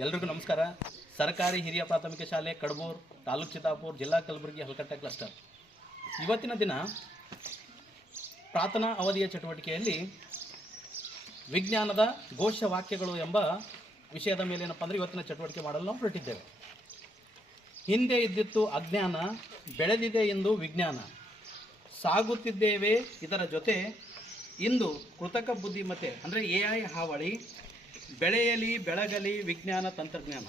ಎಲ್ರಿಗೂ ನಮಸ್ಕಾರ. ಸರ್ಕಾರಿ ಹಿರಿಯ ಪ್ರಾಥಮಿಕ ಶಾಲೆ ಕಡಬೂರು, ತಾಲೂಕು ಚಿತ್ತಾಪುರ, ಜಿಲ್ಲಾ ಕಲಬುರಗಿ, ಹಲಕಟ್ಟ ಕ್ಲಸ್ಟರ್. ಇವತ್ತಿನ ದಿನ ಪ್ರಾರ್ಥನಾ ಅವಧಿಯ ಚಟುವಟಿಕೆಯಲ್ಲಿ ವಿಜ್ಞಾನದ ಘೋಷವಾಕ್ಯಗಳು ಎಂಬ ವಿಷಯದ ಮೇಲೆ ಏನಪ್ಪ ಅಂದರೆ ಇವತ್ತಿನ ಚಟುವಟಿಕೆ ಮಾಡಲು ನಾವು ಹೊರಟಿದ್ದೇವೆ. ಹಿಂದೆ ಇದ್ದಿತ್ತು ಅಜ್ಞಾನ, ಬೆಳೆದಿದೆ ಎಂದು ವಿಜ್ಞಾನ, ಸಾಗುತ್ತಿದ್ದೇವೆ ಇದರ ಜೊತೆ ಇಂದು ಕೃತಕ ಬುದ್ಧಿಮತ್ತೆ ಅಂದರೆ AI ಹಾವಳಿ, ಬೆಳೆಯಲಿ ಬೆಳಗಲಿ ವಿಜ್ಞಾನ ತಂತ್ರಜ್ಞಾನ.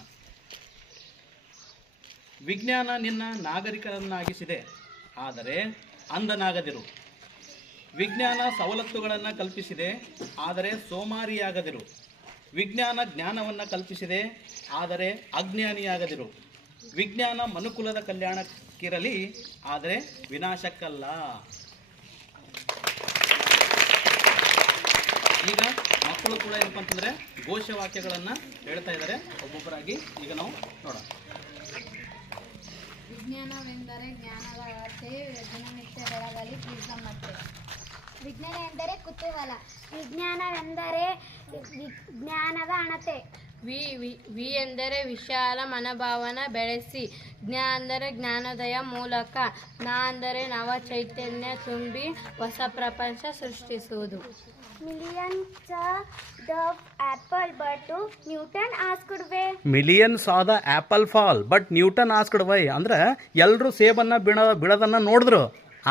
ವಿಜ್ಞಾನ ನಿನ್ನ ನಾಗರಿಕರನ್ನಾಗಿಸಿದೆ, ಆದರೆ ಅಂಧನಾಗದಿರು. ವಿಜ್ಞಾನ ಸವಲತ್ತುಗಳನ್ನು ಕಲ್ಪಿಸಿದೆ, ಆದರೆ ಸೋಮಾರಿಯಾಗದಿರು. ವಿಜ್ಞಾನ ಜ್ಞಾನವನ್ನು ಕಲ್ಪಿಸಿದೆ, ಆದರೆ ಅಜ್ಞಾನಿಯಾಗದಿರು. ವಿಜ್ಞಾನ ಮನುಕುಲದ ಕಲ್ಯಾಣಕ್ಕಿರಲಿ, ಆದರೆ ವಿನಾಶಕ್ಕಲ್ಲ. ಈಗ ಮಕ್ಕಳು ಕೂಡ ಏನಪ್ಪ ಅಂತಂದರೆ ಘೋಷವಾಕ್ಯಗಳನ್ನು ಹೇಳ್ತಾ ಇದ್ದಾರೆ ಒಬ್ಬೊಬ್ಬರಾಗಿ. ಈಗ ನಾವು ನೋಡೋಣ. ವಿಜ್ಞಾನವೆಂದರೆ ಜ್ಞಾನದ ಅಳತೆ, ದಿನನಿತ್ಯ ಬೆಳಗಲಿ ಪ್ರೀಸಮ್ಮತ್ತೆ. ವಿಜ್ಞಾನ ಎಂದರೆ ಕುತೂಹಲ, ವಿಜ್ಞಾನವೆಂದರೆ ಜ್ಞಾನದ ಅಣತೆ. ವಿ ಎಂದರೆ ವಿಶಾಲ ಮನೋಭಾವನ ಬೆಳೆಸಿ, ಜ್ಞ ಅಂದರೆ ಜ್ಞಾನೋದಯ ಮೂಲಕ, ನ ಅಂದರೆ ನವ ಚೈತನ್ಯ ತುಂಬಿ ಹೊಸ ಪ್ರಪಂಚ ಸೃಷ್ಟಿಸುವುದು. Millions saw the apple, but Newton asked why. Millions ಆದ apple fall but Newton asked why. ಅಂದರೆ ಎಲ್ಲರೂ ಸೇಬನ್ನು ಬೀಳೋದನ್ನು ನೋಡಿದ್ರು,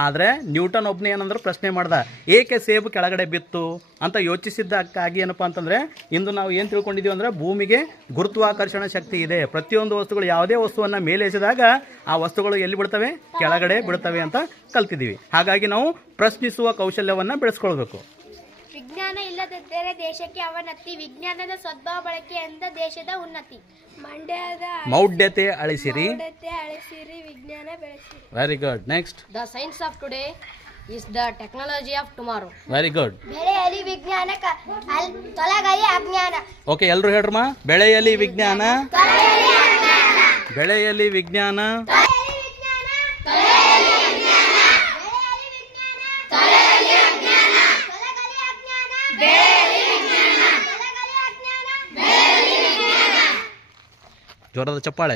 ಆದರೆ ನ್ಯೂಟನ್ ಒಬ್ಬನೇ ಏನಂದ್ರೆ ಪ್ರಶ್ನೆ ಮಾಡ್ದ, ಏಕೆ ಸೇಬು ಕೆಳಗಡೆ ಬಿತ್ತು ಅಂತ ಯೋಚಿಸಿದ್ದಕ್ಕಾಗಿ ಏನಪ್ಪ ಅಂತಂದರೆ ಇಂದು ನಾವು ಏನು ತಿಳ್ಕೊಂಡಿದ್ದೀವಿ ಅಂದರೆ ಭೂಮಿಗೆ ಗುರುತ್ವಾಕರ್ಷಣ ಶಕ್ತಿ ಇದೆ. ಪ್ರತಿಯೊಂದು ವಸ್ತುಗಳು ಯಾವುದೇ ವಸ್ತುವನ್ನು ಮೇಲೆ ಎಸೆದಾಗ ಆ ವಸ್ತುಗಳು ಎಲ್ಲಿ ಬಿಡ್ತವೆ, ಕೆಳಗಡೆ ಬಿಡ್ತವೆ ಅಂತ ಕಲ್ತಿದ್ದೀವಿ. ಹಾಗಾಗಿ ನಾವು ಪ್ರಶ್ನಿಸುವ ಕೌಶಲ್ಯವನ್ನು ಬೆಳೆಸ್ಕೊಳ್ಬೇಕು. ವಿಜ್ಞಾನ ಇಲ್ಲದಿದ್ದರೆ ದೇಶಕ್ಕೆ ಅವನತಿ, ವಿಜ್ಞಾನದ ಸದ್ಭಾವ ಬಳಕೆಯಿಂದ ದೇಶದ ಉನ್ನತಿ. ಮೌಢ್ಯತೆ ಅಳಿಸಿರಿ, ವಿಜ್ಞಾನ ಬೆಳೆಸಿರಿ. Very good. Next. The science of today is the technology of tomorrow. Very good. ಬೆಳೆಯಲಿ ವಿಜ್ಞಾನ, ತೊಲಗಲಿ ಅಜ್ಞಾನ. ಓಕೆ, ಎಲ್ಲರೂ ಹೇಳ್ರಮ್ಮ. ಬೆಳೆಯಲಿ ವಿಜ್ಞಾನ, ಬೆಳೆಯಲಿ ವಿಜ್ಞಾನ. ಜೋರಾದ ಚಪ್ಪಾಳೆ.